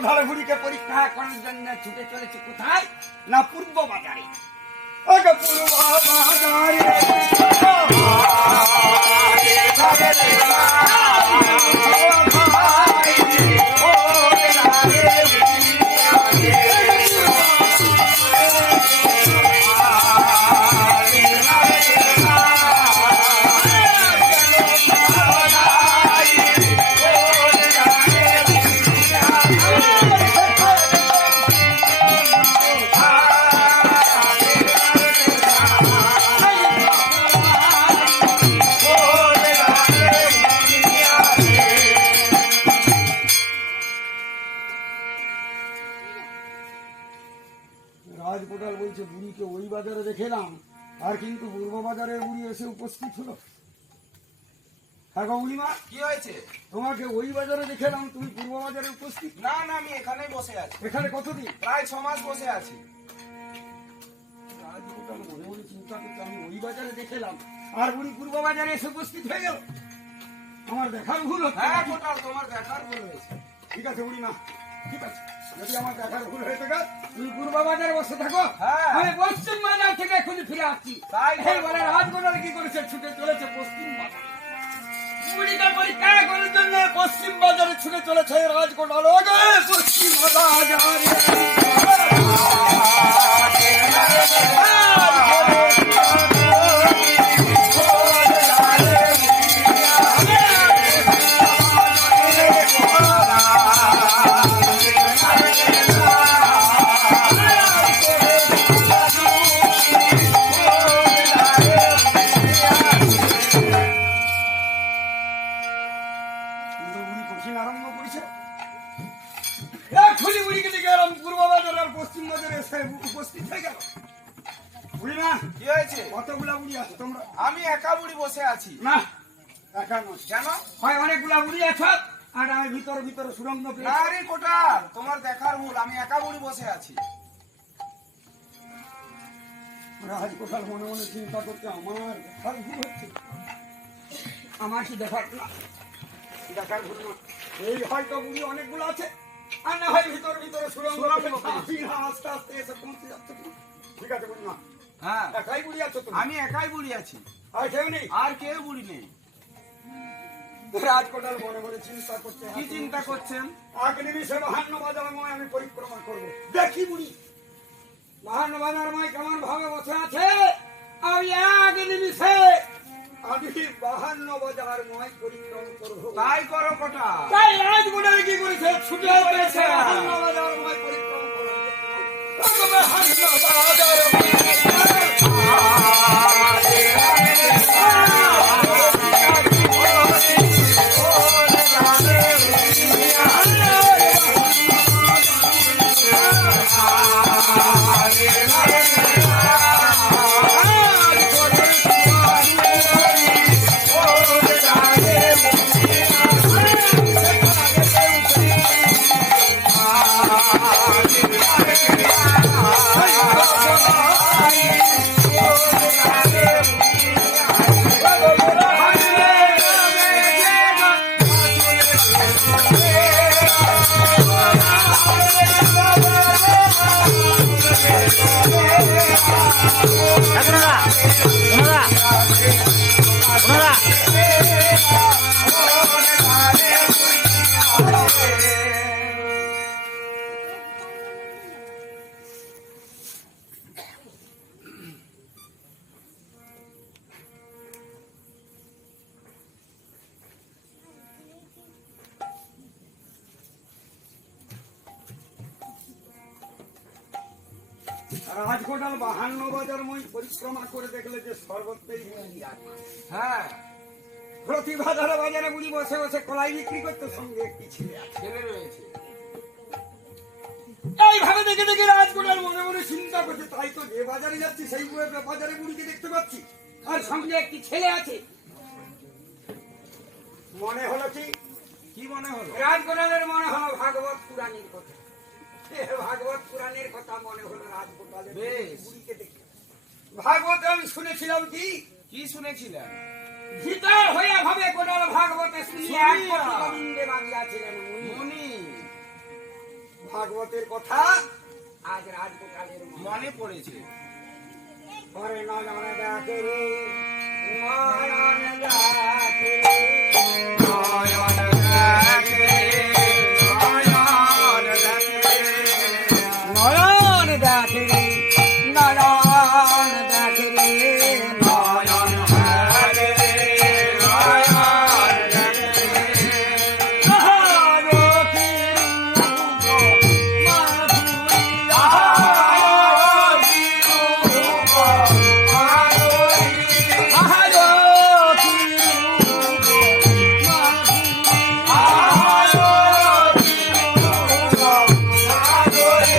রাজকোঠার বুড়িকে পরীক্ষা করার জন্য ছুটে চলেছে কোথায়? না পূর্ব বাজারে। পূর্ব রাজকোটাল বলছে বুড়িকে ওই বাজারে দেখলাম, আর কিন্তু পূর্ব বাজারে বুড়ি এসে উপস্থিত হলো। হ্যাঁ গো বুড়িমা, কি হয়েছে? তোমাকে ওই বাজারে দেখলাম, তুমি পূর্ব বাজারে উপস্থিত। না না, আমি এখানেই বসে আছি। এখানে কতদিন? প্রায় 6 মাস বসে আছি। রাজকোটাল মনে মনে চিন্তা করছে, আমি ওই বাজারে দেখলাম আর বুড়ি পূর্ব বাজারে এসে উপস্থিত হয়ে গেল। আমার দেখার ভুল হচ্ছে। হ্যাঁ কোটাল, তোমার দেখার ভুল হয়েছে। ঠিক আছে বুড়িমা, ঠিক আছে, যদি আমার দেখার ভুল হয়ে থাকে তুমি পূর্ব বাজারে বসে থাকো, হ্যাঁ। আমি পশ্চিম বাজার থেকে এখন ফিরে আসছি। তাই করো। এবারে রাজকোটাল কি করেছে, ছুটে চলেছে পশ্চিম বাজারে। বুড়িকে পরীক্ষা করার জন্য পশ্চিম বাজারে ছুটে চলেছে রাজকোটাল। ওগে পশ্চিম বাজারে আরম্ভ করেছে। এক্ষুনি বুড়িকে দিকে এলাম, পূর্ব বাজার আর পশ্চিম বাজারে এসে উপস্থিত হয়ে গেল। বুড়ি না, কি হয়েছে? কতগুলা বুড়ি আছে তোমরা? আমি একা বুড়ি বসে আছি। না একা নয়, কেন? হয় অনেকগুলা বুড়ি আছো, আর আমি ভিতরে ভিতরে সুরঙ্গ না পেয়েছি। রে কোটাল, তোমার দেখার ভুল, আমি একা বুড়ি বসে আছি। রাজকোটাল মনে মনে চিন্তা করছে, আমার দেখার ভুল হচ্ছে। আমার কি দেখার না, দেখার ভুল না, এই হয়তো বুড়ি অনেকগুলো আছে, আর না হয় ভিতরে ভিতরে সুরঙ্গ পেয়েছি। আস্তে আস্তে এসে পৌঁছে যাচ্ছে। ঠিক আছে বুড়িমা, হ্যাঁ, একাই বুড়ি আছো তুমি? আমি একাই বুড়ি আছি, আর কেউ নেই? আর কেউ বুড়ি নেই। রাজকোটাল মনে মনে চিন্তা করছে, কি চিন্তা করছেন? আগ নিমিষে বাহান্ন বাজারময় আমি পরিক্রমা করবো। দেখি বুড়ি বাহান্ন বাজারময় কেমন ভাবে বসে আছে। আমি এক নিমিষে আমি 52 বাজারময় পরিক্রমা করবো। তাই করো কোটাল। তাই রাজকোটাল কি করেছে, ছুটে পেয়েছে 52 বাজারময় পরিক্রমা করবো। 52 বাজারময় রাজকোটাল 52 বাজারময় পরিক্রমা করে দেখলে যে সর্বত্রই বুড়ি আছে। হ্যাঁ, প্রতি বাজারে বাজারে বুড়ি বসে বসে কলাই বিক্রি করতে, সঙ্গে একটি ছেলে আছে। ছেলে রয়েছে। এইভাবে দেখে দেখে রাজকোটাল মনে মনে চিন্তা করছে, তাই তো যে বাজারে যাচ্ছি সেই বাজারে বুড়িকে দেখতে পাচ্ছি, আর সঙ্গে একটি ছেলে আছে। মনে হলো কি মনে হলো? রাজকোটালের মনে হলো ভাগবত পুরাণের কথা। ভাগবত পুরাণের কথা মনে হলো রাজকোটালের। বেশ। বুড়িকে দেখে ভাগবত আমি শুনেছিলাম, কি শুনেছিলেন? ভিতর হইয়া ভাবে কোটাল ভাগবতে শুনিয়া শুনিয়া। এক গোবিন্দে বাগিয়াছিলেন মুনি। মুনি। ভাগবতের কথা আজ রাজগোপালের মনে পড়েছে। ঘরে নয়ন দেখে রে, নয়ন দেখে রে, নয়ন দেখে, নয়ন দেখে, নয়ন দেখে রে, নয়ন দেখে রে, নয়ন দেখে, নয়ন দেখে। আহারো কি রূপ মাধুরী, আহারো কি রূপ মাধুরী,